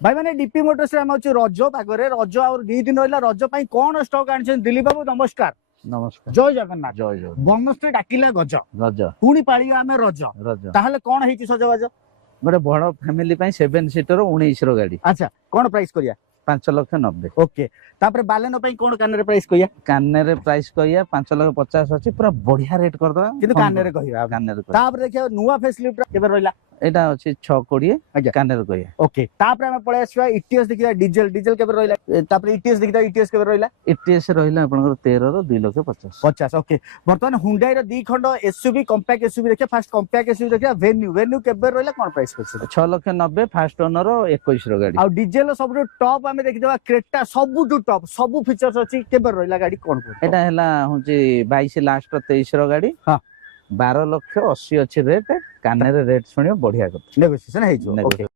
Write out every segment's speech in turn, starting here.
भाई मैंने DP Motors रे हम अछि रज पागरे रज और 2 दिन रहला रज पई कोन स्टॉक आनछन दिलीप बाबू नमस्कार। नमस्कार जय जगन्नाथ। जय जय बनस्टे डाकिला गज रज पुणी पाळिया आमे रज रज ताहले कोन हेची सजबाज। गोटे बड़ फैमिली 7 सीटर 19 रो गाड़ी अच्छा कोन प्राइस करिया 5,90,000। ओके तापर बालेनो पई कोन कानरे प्राइस करिया कान्ने रे प्राइस कहिया 5,50,000 अछि पूरा बढ़िया रेट कर दवा किंतु कानरे रे कहिया कान्ने रे तापर देखियो नुवा फेस लिफ्ट केबे रहला एटा अछि 620 आज्ञा कान्ने रे कहिया ओके तापर हम पळे आसीबा ईटीएस देखिया डीजल डीजल केबे रहला तापर ईटीएस देखिया ईटीएस केबे रहला एटीएस रहिला आपनकर 13 रो 2,50,000 50 ओके वर्तमान हुंडई रो दी खंड एसयूवी कॉम्पैक्ट एसयूवी देखिया फास्ट कॉम्पैक्ट एसयूवी देखिया वेन्यू वेन्यू केबे रहला कोन प्राइस करछ 6,90,000 फास्ट ओनर 21 रो गाड़ी आ डीजल सब टॉप हमें देखि देबा क्रेटा सब टॉप सब फीचर्स अछि केबे रहला गाड़ी कोन कोन एटा हला होची 22 लास्ट 23 रो गाड़ी हां 12,80,000 अछि रेट कान्ने रे रेट सुनियो बढ़िया कर नेगोशिएशन है जो ओके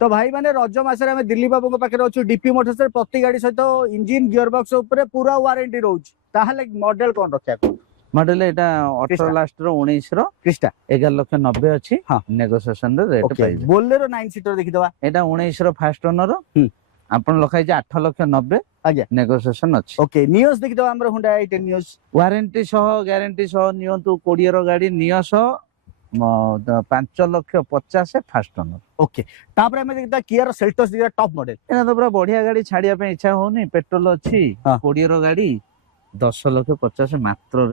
तो भाई माने रज मासरे हमें दिल्ली बाबू को पाखे अच्छु डीपी मोटर्स रे प्रति गाड़ी सहित इंजिन गियर बॉक्स ऊपर पूरा वारंटी रहउछ ताहले मॉडल कोन रखिया को मॉडल एटा 18 लास्ट रो 19 रो क्रिस्टा 11,90,000 अछि हां नेगोशिएशन रे रेट ओके पाइ बोलेरो 9 सीटर देखि दवा एटा 19 रो फास्ट ओनर आपन लखाइ जे 8,90,000 आज्ञा नेगोशिएशन अछि ओके नियोस देखि दवा हमर हुंडा i10 नियोस वारंटी सह ग्यारंटी सह नियंतु 20 रो गाड़ी नियोस 5,50,000 फास्ट ओनर ओके तापर हमें देखिता किया रो सेल्टोस देखिता टॉप मॉडल एना तो पूरा बढ़िया गाड़ी छाड़िया पे इच्छा होनी पेट्रोल अछि 20 रो गाड़ी 10,50,000 मात्र